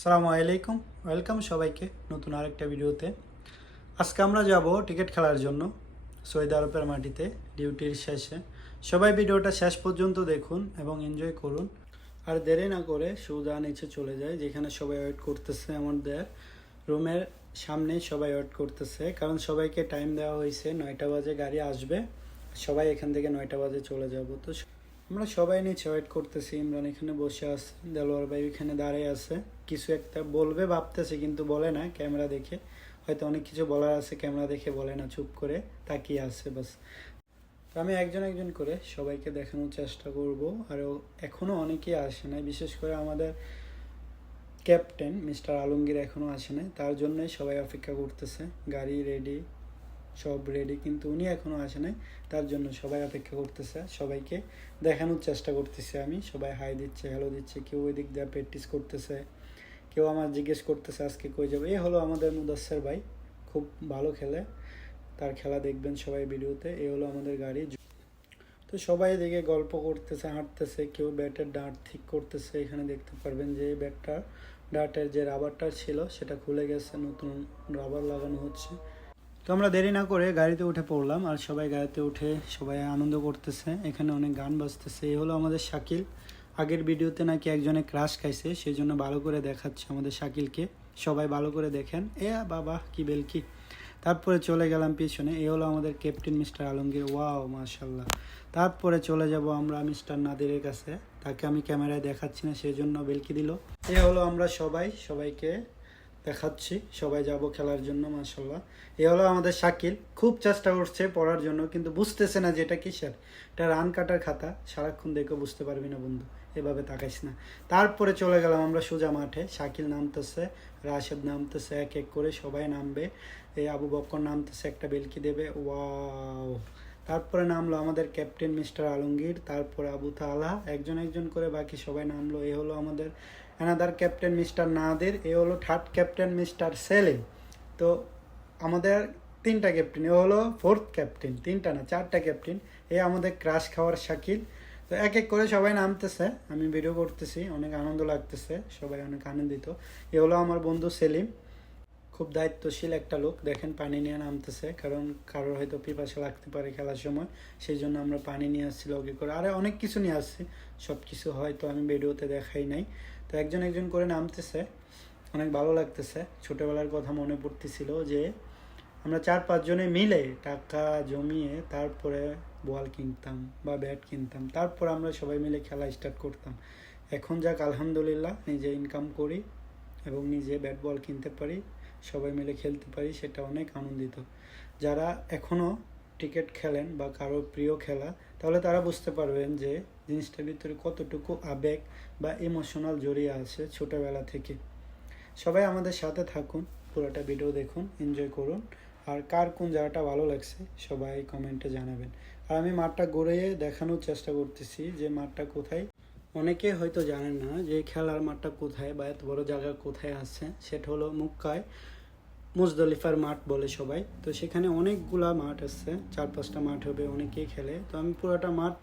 সালামু আলাইকুম। ওয়েলকাম সবাইকে নতুন আরেকটা ভিডিওতে। আজকে আমরা যাব টিকিট খেলার জন্য সৌদি আরবের মাটিতে ডিউটির শেষে। সবাই ভিডিওটা শেষ পর্যন্ত দেখুন এবং এনজয় করুন। আর দেরি না করে সুদা নিচে চলে যায় যেখানে সবাই ওয়েট করতেছে আমাদের রুমের সামনে সবাই ওয়েট করতেছে। কারণ সবাইকে টাইম দেওয়া হয়েছে, নয়টা বাজে গাড়ি আসবে। সবাই এখান থেকে নয়টা বাজে চলে যাব। তো আমরা সবাই নিচে ওয়েট করতেছি, ইমরান এখানে বসে আছে, দেলোয়ার ভাই এখানে দাঁড়িয়ে আছে। কিছু একটা বলবে, ভাবতেছে কিন্তু বলে না, ক্যামেরা দেখে। হয়তো অনেক কিছু বলার আছে, ক্যামেরা দেখে বলে না, চুপ করে তাকিয়ে আছে, বাস। আমি একজন একজন করে সবাইকে দেখানোর চেষ্টা করব, আর এখনও অনেকেই আসে নাই, বিশেষ করে আমাদের ক্যাপ্টেন মিস্টার আলমগীর এখনও আসে নাই, তার জন্যই সবাই অপেক্ষা করতেছে, গাড়ি রেডি সব রেডি কিন্তু উনি এখনও আসে নাই। তার জন্য সবাই অপেক্ষা করতেছে, সবাইকে দেখানোর চেষ্টা করতেছে আমি। সবাই হাই দিচ্ছে হ্যালো দিচ্ছে, কেউ ওই দিক দিয়ে প্র্যাকটিস করতেছে, কেউ আমার জিজ্ঞেস করতেছে আজকে কই যাবে। এই হলো আমাদের মুদাস্সের ভাই, খুব ভালো খেলে। তার খেলা দেখবেন সবাই ভিডিওতে। এই হলো আমাদের গাড়ি। তো সবাই এদিকে গল্প করতেছে, হাঁটতেছে, কেউ ব্যাটের ডাঁট ঠিক করতেছে। এখানে দেখতে পারবেন যে ব্যাটটা ডাটের যে রাবারটা ছিল, সেটা খুলে গেছে। নতুন রাবার লাগানো হচ্ছে। তো আমরা দেরি না করে গাড়িতে উঠে পড়লাম আর সবাই গাড়িতে উঠে সবাই আনন্দ করতেছে। এখানে অনেক গান বাজতেছে। এই হলো আমাদের শাকিল। আগের ভিডিওতে নাকি একজনে ক্রাশ খাইছে সেই জন্য ভালো করে দেখাচ্ছে আমাদের শাকিলকে। সবাই ভালো করে দেখেন। এ বাবা, কি বেলকি তারপরে চলে গেলাম পিছনে। এ হলো আমাদের ক্যাপ্টেন মিস্টার আলমগীর। ওয়াও মাশাল্লাহ তারপরে চলে যাব আমরা মিস্টার নাদিরের কাছে। তাকে আমি ক্যামেরায় দেখাচ্ছি না সেই জন্য বেলকি দিল। এ হলো আমরা সবাই, সবাইকে দেখাচ্ছি। সবাই যাব খেলার জন্য মাশাল্লাহ এ হলো আমাদের শাকিল। খুব চেষ্টা করছে পড়ার জন্য, কিন্তু বুঝতেছে না যে এটা কিসের। এটা রান কাটার খাতা। সারাক্ষণ দেখে বুঝতে পারবি না বন্ধু, এভাবে তাকাইস না। তারপরে চলে গেলাম আমরা সোজা মাঠে। শাকিল নামতেছে, রাশেদ নামতেছে, এক এক করে সবাই নামবে। এই আবু বক্কর নামতেছে, একটা বেলকি দেবে। ওয়াও! তারপরে নামলো আমাদের ক্যাপ্টেন মিস্টার আলমগীর, তারপরে আবু তালা, একজন একজন করে বাকি সবাই নামলো। এ হলো আমাদের অ্যানাদার ক্যাপ্টেন মিস্টার নাদের, এ হলো থার্ড ক্যাপ্টেন মিস্টার সেলিম। তো আমাদের তিনটা ক্যাপ্টেন এ হলো ফোর্থ ক্যাপ্টেন তিনটা না, চারটা ক্যাপ্টেন এ আমাদের ক্রাশ খাওয়ার শাকিল। তো এক এক করে সবাই নামতেছে, আমি ভিডিও করতেছি, অনেক আনন্দ লাগতেছে, সবাই অনেক আনন্দিত। এ হলো আমার বন্ধু সেলিম, খুব দায়িত্বশীল একটা লোক, দেখেন পানি নিয়ে নামতেছে, কারণ কারোর হয়তো পিপাসা লাগতে পারে খেলার সময়, সেই জন্য আমরা পানি নিয়ে আসছি, লগে করে। আরে অনেক কিছু নিয়ে আসছি সব কিছু হয়তো আমি ভিডিওতে দেখাই নাই। তো একজন একজন করে নামতেছে। অনেক ভালো লাগতেছে। ছোটোবেলার কথা মনে পড়তেছিল যে, আমরা চার পাঁচজনে মিলে টাকা জমিয়ে তারপরে বল কিনতাম বা ব্যাট কিনতাম। তারপর আমরা সবাই মিলে খেলা স্টার্ট করতাম। এখন যাক, আলহামদুলিল্লাহ, নিজে ইনকাম করি এবং নিজে ব্যাট বল কিনতে পারি, সবাই মিলে খেলতে পারি, সেটা অনেক আনন্দিত। যারা এখনও ক্রিকেট খেলেন বা কারও প্রিয় খেলা, তাহলে তারা বুঝতে পারবেন যে জিনিসটার ভিতরে কতটুকু আবেগ বা ইমোশনাল জড়িয়ে আছে ছোটোবেলা থেকে। সবাই আমাদের সাথে থাকুন, পুরোটা ভিডিও দেখুন এনজয় করুন। আর কার কোন জায়গাটা ভালো লাগছে, সবাই কমেন্টে জানাবেন। আর আমি মাঠটা ঘুরে দেখানোর চেষ্টা করতেছি যে মাঠটা কোথায়। অনেকে হয়তো জানেন না যে খেলার মাঠটা কোথায় বা এত বড় জায়গা কোথায় আছে, সেটা হলো মুক্কায় মুজদলিফার মাঠ বলে সবাই। তো সেখানে অনেকগুলা মাঠ আছে, চার পাঁচটা মাঠ হবে, অনেকেই খেলে। তো আমি পুরোটা মাঠ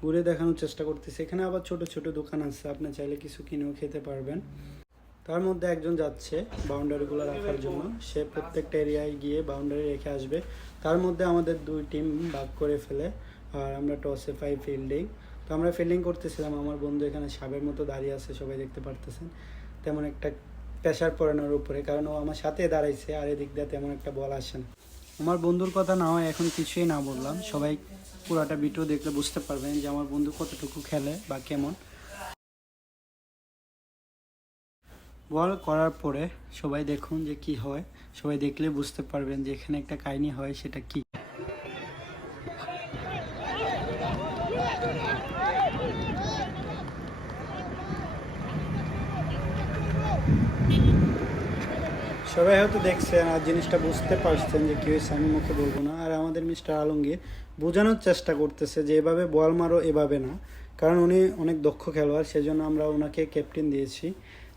ঘুরে দেখানোর চেষ্টা করতেছি। এখানে আবার ছোট ছোট দোকান আছে, আপনি চাইলে কিছু কিনেও খেতে পারবেন। তার মধ্যে একজন যাচ্ছে বাউন্ডারিগুলো রাখার জন্য। সে প্রত্যেকটা এরিয়ায় গিয়ে বাউন্ডারি রেখে আসবে। তার মধ্যে আমাদের দুই টিম ভাগ করে ফেলে, আর আমরা টসে পাই ফিল্ডিং তো আমরা ফিল্ডিং করতেছিলাম, আমার বন্ধু এখানে সাবের মতো দাঁড়িয়ে আছে, সবাই দেখতে পারতেছেন। তেমন একটা প্রেশার পড়ানোর উপরে, কারণ ও আমার সাথে দাঁড়াইছে, আর এদিক দিয়ে তেমন একটা বল আসে না। আমার বন্ধুর কথা না হয় এখন কিছুই না বললাম, সবাই পুরাটা ভিডিও দেখলে বুঝতে পারবেন যে আমার বন্ধু কতটুকু খেলে বা কেমন। বল করার পরে সবাই দেখুন যে কি হয়। সবাই দেখলে বুঝতে পারবেন যে এখানে একটা কাহিনী হয়, সেটা কি? সবাই হয়তো দেখছেন আর জিনিসটা বুঝতে পারছেন যে কি হয়েছে, আমি মুখে বলব না। আর আমাদের মিস্টার আলমগীর বোঝানোর চেষ্টা করতেছে যে এভাবে বল মারো, এভাবে না। কারণ উনি অনেক দক্ষ খেলোয়াড়, সেজন্য আমরা ওনাকে ক্যাপ্টেন দিয়েছি।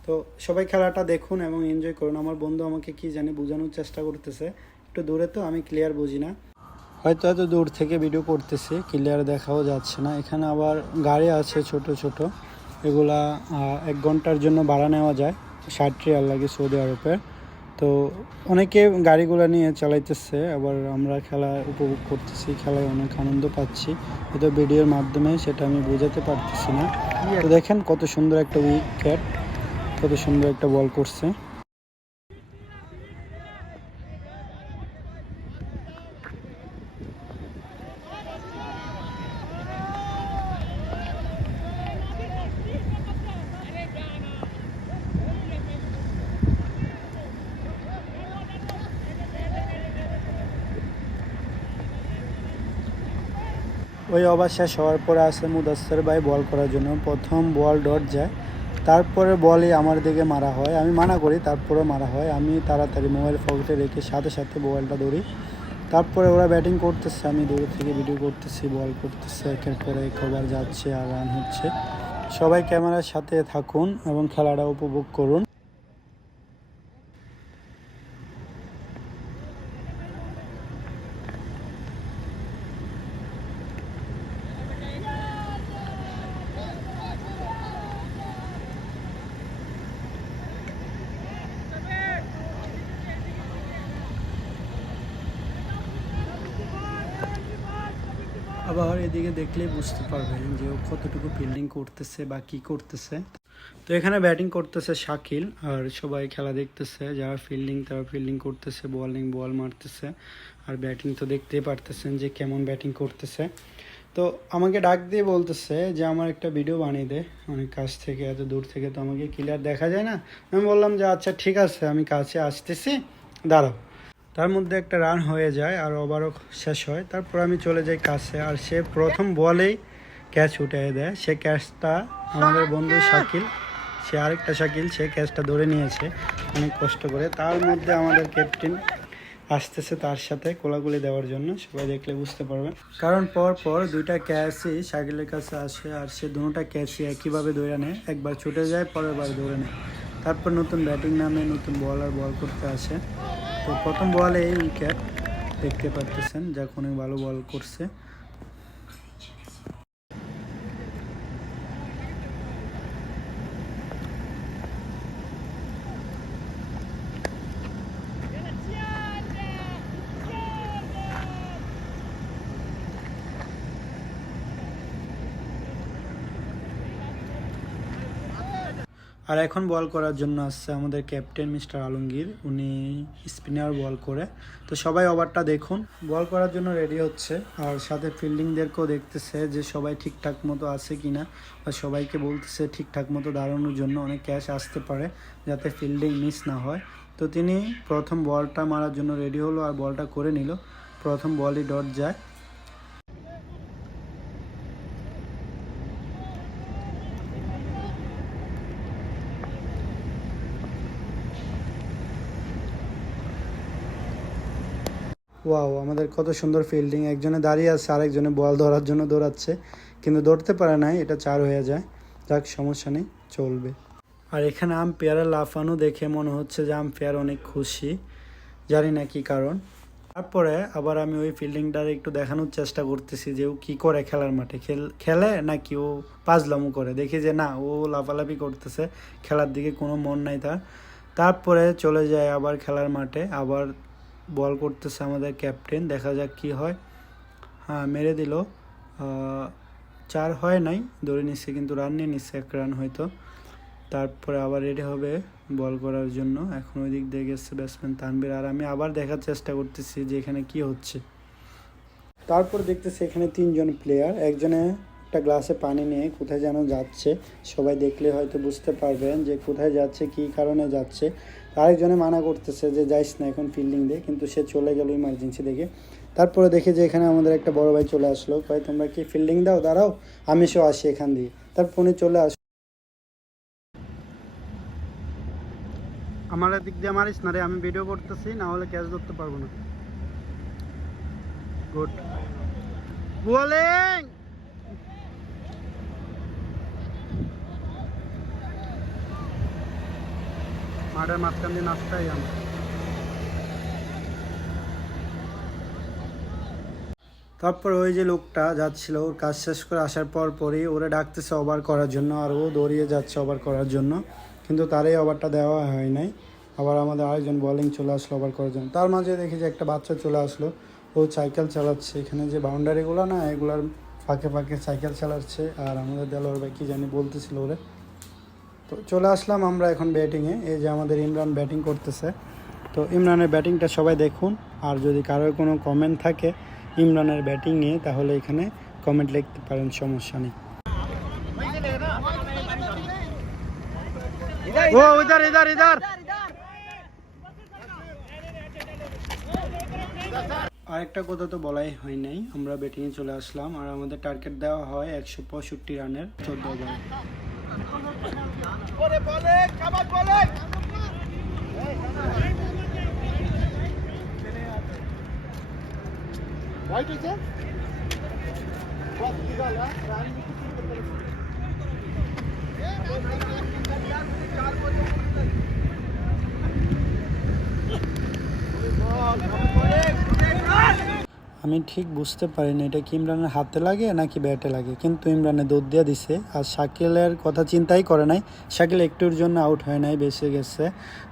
তো সবাই খেলাটা দেখুন এবং এনজয় করুন। আমার বন্ধু আমাকে কি জানি বোঝানোর চেষ্টা করতেছে। একটু দূরে তো, আমি ক্লিয়ার বুঝি না। হয়তো এত দূর থেকে ভিডিও করতেছি ক্লিয়ার দেখাও যাচ্ছে না। এখানে আবার গাড়ি আছে ছোট ছোট। এগুলা এক ঘণ্টার জন্য ভাড়া নেওয়া যায়। ষাট রিয়াল লাগে সৌদি আরবে তো অনেকে গাড়িগুলো নিয়ে চালাইতেছে আবার আমরা খেলা উপভোগ করতেছি খেলায় অনেক আনন্দ পাচ্ছি। হয়তো ভিডিওর মাধ্যমে সেটা আমি বোঝাতে পারতেছি না। তো দেখেন কত সুন্দর একটা উইকেট কত সুন্দর একটা বল করছে। ওই ওভার শেষ হওয়ার পরে আসে মুদাস্সর ভাই বল করার জন্য। প্রথম বল ডট যায়। তারপরে বলই আমার দিকে মারা হয়। আমি মানা করি তারপরে মারা হয়। আমি তাড়াতাড়ি মোবাইল পকেটে রেখে সাথে সাথে মোবাইলটা ধরি। তারপরে ওরা ব্যাটিং করতেছে, আমি দূর থেকে ভিডিও করতেছি, বল করতেছে, একের পরে এক যাচ্ছে আর রান হচ্ছে। সবাই ক্যামেরার সাথে থাকুন এবং খেলাটা উপভোগ করুন। আবার এদিকে দেখলেই বুঝতে পারবেন যে ও কতটুকু ফিল্ডিং করতেছে বা কি করতেছে। তো এখানে ব্যাটিং করতেছে শাকিল আর সবাই খেলা দেখতেছে, যারা ফিল্ডিং তারা ফিল্ডিং করতেছে বলিং বল মারতেছে আর ব্যাটিং তো দেখতেই পারতেছেন যে কেমন ব্যাটিং করতেছে। তো আমাকে ডাক দিয়ে বলতেছে যে, আমার একটা ভিডিও বানিয়ে দে, অনেক কাছ থেকে, এত দূর থেকে তো আমাকে ক্লিয়ার দেখা যায় না? আমি বললাম যে আচ্ছা ঠিক আছে, আমি কাছে আসতেছি, দাঁড়াও। তার মধ্যে একটা রান হয়ে যায় আর ওভারও শেষ হয়। তারপর আমি চলে যাই কাছে আর সে প্রথম বলেই ক্যাচ উঠে দেয়। সে ক্যাচটা আমাদের বন্ধু শাকিল, সে আরেকটা শাকিল, সে ক্যাচটা ধরে নিয়েছে অনেক কষ্ট করে। তার মধ্যে আমাদের ক্যাপ্টেন আসতেছে তার সাথে কোলাগুলি দেওয়ার জন্য। সবাই দেখলে বুঝতে পারবে। কারণ পর পর দুইটা ক্যাচই শাকিলের কাছে আসে আর সে দুটা ক্যাচই একইভাবে ধরে নেয়। একবার ছুটে যায়, পরের বার ধরে নেয়। তারপর নতুন ব্যাটিং নামে নতুন বলার বল করতে আসে। তো প্রথম বলে এই উইকেট দেখতে পাচ্ছেন যা অনেক ভালো বল করছে। আর এখন বল করার জন্য আসছে আমাদের ক্যাপ্টেন মিস্টার আলমগীর। উনি স্পিনার বল করে। তো সবাই ওভারটা দেখুন। বল করার জন্য রেডি হচ্ছে। আর সাথে ফিল্ডিংদেরকেও দেখতেছে যে সবাই ঠিকঠাক মতো আছে কি না বা সবাইকে বলতেছে ঠিকঠাক মতো দাঁড়ানোর জন্য অনেক ক্যাচ আসতে পারে যাতে ফিল্ডিং মিস না হয়। তো তিনি প্রথম বলটা মারার জন্য রেডি হলো আর বলটা করে নিল। প্রথম বলই ডট যায়। ওয়াও আমাদের কত সুন্দর ফিল্ডিং একজনে দাঁড়িয়ে আছে, আরেকজনে বল ধরার জন্য দৌড়াচ্ছে। কিন্তু দৌড়তে পারে নাই, এটা চার হয়ে যায়। যাক, সমস্যা নেই, চলবে। আর এখানে আম্পায়ারের লাফানো দেখে মনে হচ্ছে যে আম্পায়ার অনেক খুশি। জানি না কি কারণ। তারপরে আবার আমি ওই ফিল্ডিংটার একটু দেখানোর চেষ্টা করতেছি যে ও কী করে খেলার মাঠে। খেল খেলে নাকি ও পাজলামো করে? দেখি যে না, ও লাফালাফি করতেছে। খেলার দিকে কোনো মন নাই তার। তারপরে চলে যায় আবার খেলার মাঠে, আবার বল করতেছে আমাদের ক্যাপ্টেন, দেখা যাক কি হয়। হ্যাঁ মেরে দিল। চার হয় নাই, ধরে নিচ্ছে কিন্তু রান নিয়ে নিচ্ছে এক রান হয়তো। তারপরে আবার রেডি হবে বল করার জন্য। এখন ওই দিক দিয়ে গেছে ব্যাটসম্যান তানবির আর আমি আবার দেখার চেষ্টা করতেছি যে এখানে কি হচ্ছে। তারপর দেখতেছি এখানে তিনজন প্লেয়ার একজনে একটা গ্লাসে পানি নিয়ে কোথায় যেন যাচ্ছে। সবাই দেখলে হয়তো বুঝতে পারবেন যে কোথায় যাচ্ছে, কি কারণে যাচ্ছে। আরেকজনে মানা করতেছে যে, যাইস না, এখন ফিল্ডিং দে। কিন্তু সে চলে গেল ইমার্জেন্সি দেখে। তারপরে দেখে যে, এখানে আমাদের একটা বড় ভাই চলে আসলো। ভাই, তোমরা কি ফিল্ডিং দাও? দাঁড়াও, আমি সে আসি এখান দিয়ে। তারপর উনি চলে আস আমার দিক দিয়ে মারিস না রে, আমি ভিডিও করতেছি, না হলে ক্যাচ ধরতে পারব না। গুড বোলিং মাঠের মাঝখান দিয়ে নাচতেই আমরা তারপর ওই যে লোকটা যাচ্ছিল, ওর কাজ শেষ করে আসার পর পরই ওরা ডাকতেছে ওভার করার জন্য, আর ও দৌড়িয়ে যাচ্ছে ওভার করার জন্য। কিন্তু তারই ওভারটা দেওয়া হয় নাই। আবার আমাদের আরেকজন বলিং চলে আসলো ওভার করার জন্য। তার মাঝে দেখি যে একটা বাচ্চা চলে আসলো। ও সাইকেল চালাচ্ছে। এখানে যে বাউন্ডারিগুলো না, এগুলার ফাঁকে ফাঁকে সাইকেল চালাচ্ছে। আর আমাদের দেলোয়ার ভাই কী জানি বলতেছিল ওরে। তো চলে আসলাম আমরা এখন ব্যাটিংয়ে এই যে আমাদের ইমরান ব্যাটিং করতেছে। তো ইমরানের ব্যাটিংটা সবাই দেখুন। আর যদি কারোর কোনো কমেন্ট থাকে ইমরানের ব্যাটিং নিয়ে তাহলে এখানে কমেন্ট লিখতে পারেন, সমস্যা নেই। আরেকটা কথা তো বলাই হয় নাই, আমরা ব্যাটিংয়ে চলে আসলাম। আর আমাদের টার্গেট দেওয়া হয় একশো পঁয়ষট্টি রানের চোদ্দ ওভারে Right is it? What's the color? Run. Yeah, আমি ঠিক বুঝতে পারিনি, এটা কি ইমরানের হাতে লাগে নাকি ব্যাটে লাগে? কিন্তু ইমরানে দৌড় দিয়ে দিছে। আর শাকিলের কথা চিন্তাই করে নাই। শাকিল একটুর জন্য আউট হয় নাই, বেঁচে গেছে।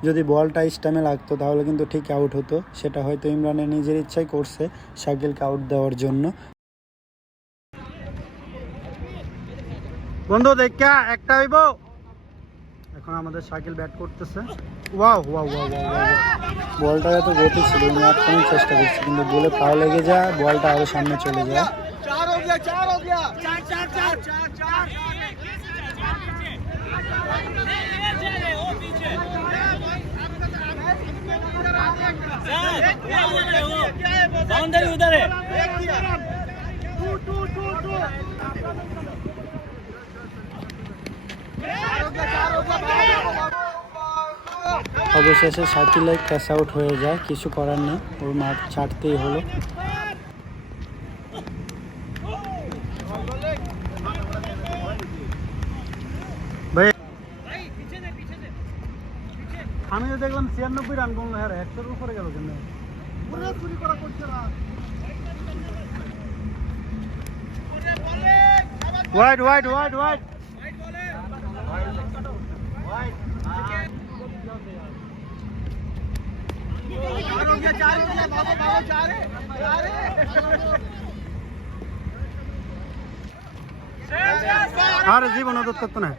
যদি বলটা স্টামে লাগতো, তাহলে কিন্তু ঠিক আউট হতো। সেটা হয়তো ইমরানের নিজের ইচ্ছাই করছে শাকিলকে আউট দেওয়ার জন্য। বন্ধু দেখা একটা হইব। এখন আমাদের শাকিল ব্যাট করতেছে wow wow wow wow wow বলটা এত গতি ছিল আমি আটকানোর চেষ্টা করছি কিন্তু বলে পা লেগে যায় বলটা আরো সামনে চলে যায় चार हो गया चार हो गया चार चार चार चार चार बाउंड्री उधर है অবশেষে শাকিলে ক্যাশ আউট হয়ে যায় কিছু করার নেই। ওর মাঠ ছাড়তেই হলো। ভাই আমি তো দেখলাম ছিয়ানব্বই রান করল হ্যাঁ একশোর উপরে গেল কেন? চুরি করা করছে না। হোয়াইট হোয়াইট হোয়াইট হোয়াইট আরে জীবন অদত্ত তো না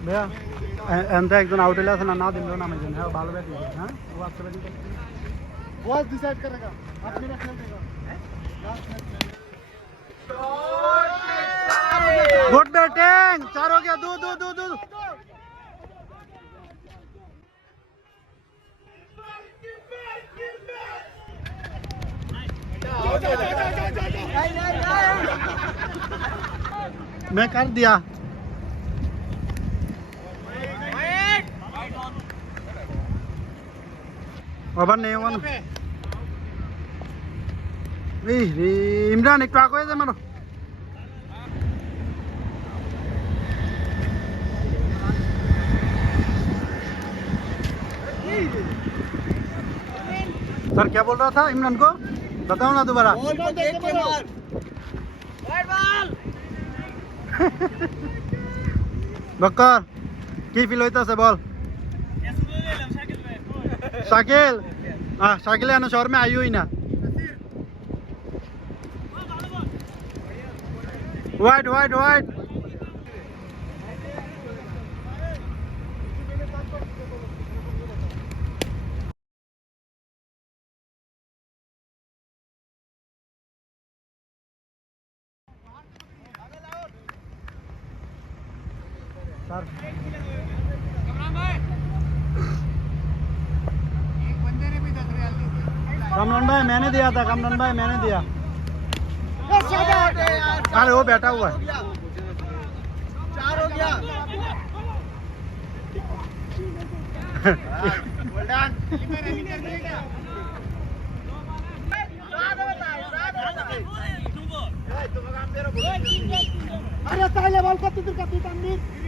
ভাইয়া এনতে একজন আউট হলে আছে না না দিল না আমি হ্যাঁ ভালো ব্যাটিং হ্যাঁ ও আচ্ছা ব্যাটিং बॉस डिसाइड करेगा अपने में खेल देगा गुड बैटिंग चार हो गया दो दो दो दो मैं कर दिया। इमरान एक तो ट्राक हो मारो। सर, क्या बोल रहा था इमरान को? बताओ ना दोबारा बॉल को देख के मार राइट बॉल বক্কর কি ফিল হইতাছে বল শাকিল আহ শাকিল এনে শহর মে আইওই না white white white sir. Kamran भाई मैंने दिया था कमरन भाई मैंने दिया। अरे वो बैठा हुआ है। चार हो गया। अरे ताले बॉल का तिथे आला का लिंबू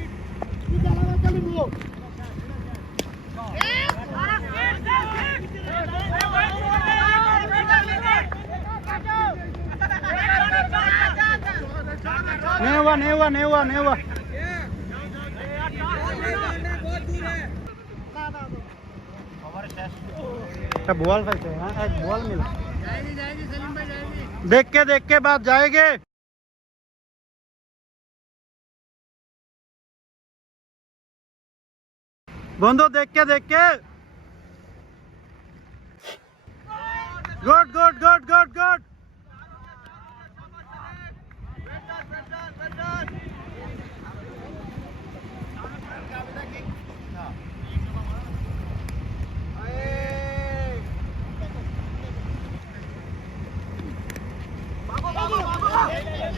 अच्छा, बॉल हाँ, बॉल मिला। देख के देख के बाद जाएँगे? बंदो, देख के देख के। Good good good good good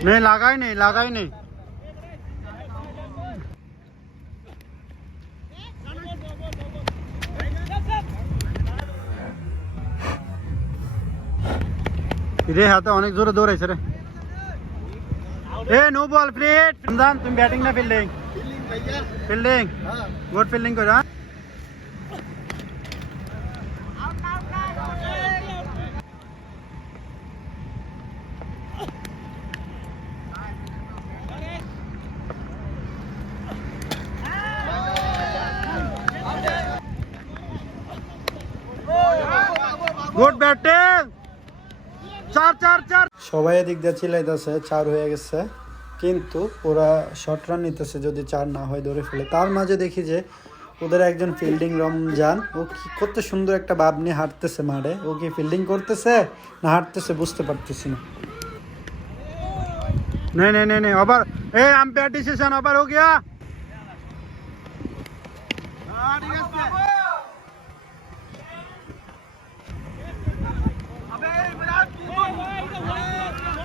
नहीं, लगा ही नहीं, लगा ही नहीं। রে হাতে অনেক জোরে দৌড়াইছে রে। এ নো বল প্লেট তুমি ব্যাটিং না ফিল্ডিং ফিল্ডিং গুড ফিল্ডিং করো হ্যাঁ গুড ব্যাটিং চার চার চার সবাই এদিক দিয়ে চিলাইতেছে চার হয়ে গেছে কিন্তু ওরা শর্ট রান নিতেছে যদি চার না হয় ধরে ফেলে তার মাঝে দেখি যে ওদের একজন ফিল্ডিং রমজান ও কি কত সুন্দর একটা ভাব নিয়ে হাঁটতেছে মাঠে ও কি ফিল্ডিং করতেছে না হাঁটতেছে বুঝতে পারতেছি না नहीं नहीं नहीं नहीं over a umpire decision over हो गया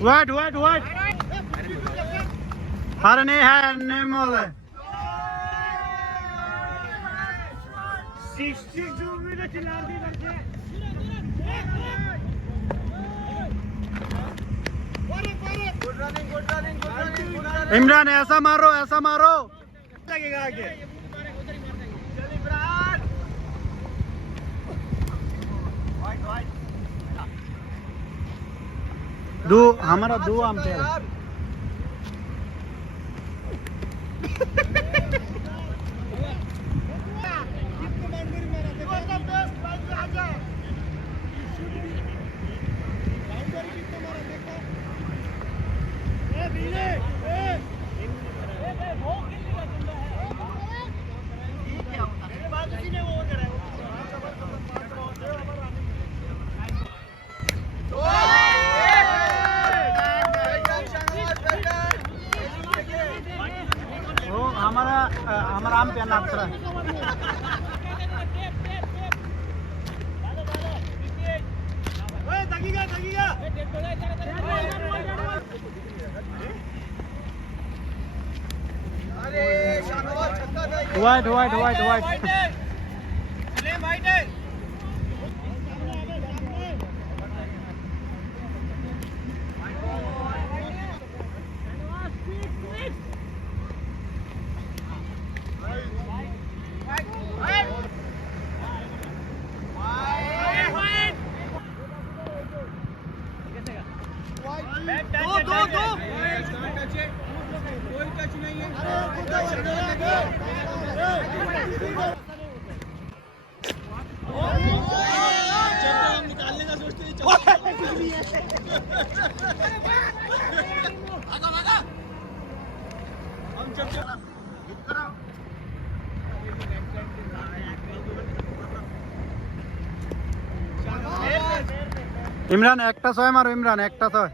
Wait, wait, wait. हरने है निर्मल है इमरान ऐसा मारो ऐसा मारो लगेगा आगे दो हमारा दो अंपायर वो ধোয়ায় ধোয়ায় ধোয়ায় ধোয়ায় ইমরান একটা ছয় মারো ইমরান একটা ছয়।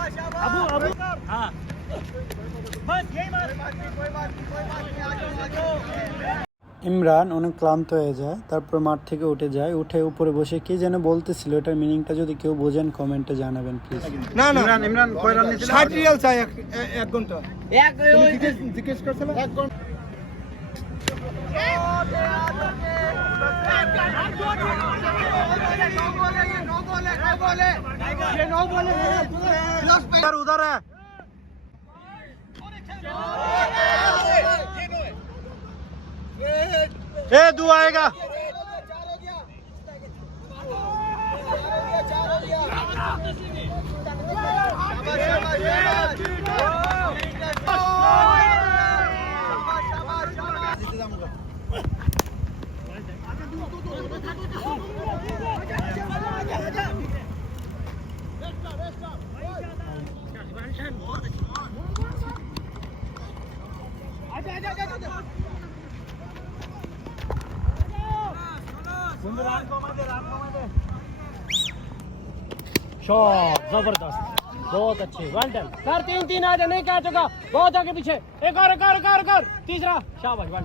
এ ইমরান অনেক ক্লান্ত হয়ে যায় তারপর মাঠ থেকে উঠে যায় উঠে উপরে বসে কি যেন বলতেছিল এটার মিনিংটা যদি কেউ বোঝেন কমেন্টে জানাবেন প্লিজ না না। ইমরান ইমরান কয় রান নিয়েছিল? ষাট রিয়াল চাই এক এক ঘণ্টা। জিজ্ঞেস- জিজ্ঞেস করছিলে? এক ঘণ্টা। उधर उधर है। ए दू आएगा। ज़बरदस्त। बहुत अच्छे। वेल सर तीन तीन आ नहीं क्या चुका? बहुत आगे पीछे। एक और एक और एक और तीसरा। शाबाश वेल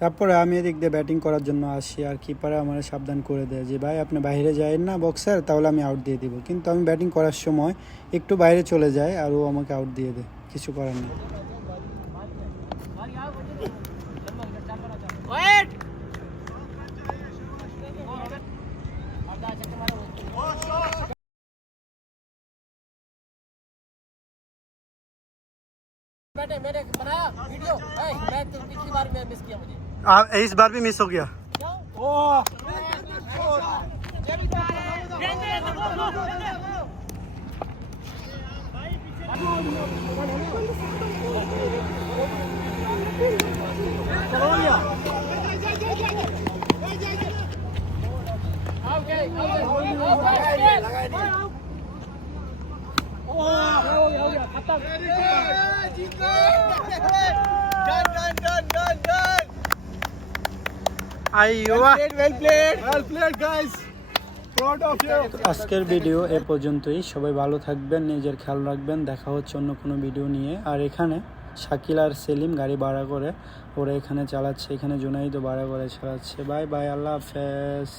তারপরে আমি এদিক দিয়ে ব্যাটিং করার জন্য আসি আর কিপারে আমার সাবধান করে দেয় যে, ভাই, আপনি বাইরে যায়েন না বক্সার তাহলে আমি আউট দিয়ে দিব। কিন্তু আমি ব্যাটিং করার সময় একটু বাইরে চলে যায় আর ও আমাকে আউট দিয়ে দেয়। কিছু করার নেই। मैंने मैंने बनाया वीडियो। ए, मैं तो पिछली बार मैं मिस किया मुझे। इस बार भी मिस हो गया। আজকের ভিডিও এ পর্যন্তই। সবাই ভালো থাকবেন নিজের খেয়াল রাখবেন। দেখা হচ্ছে অন্য কোনো ভিডিও নিয়ে। আর এখানে শাকিল আর সেলিম গাড়ি ভাড়া করে ওরা এখানে চালাচ্ছে এখানে জুনাইদও ভাড়া করে চালাচ্ছে। বাই বাই আল্লাহ হাফেজ।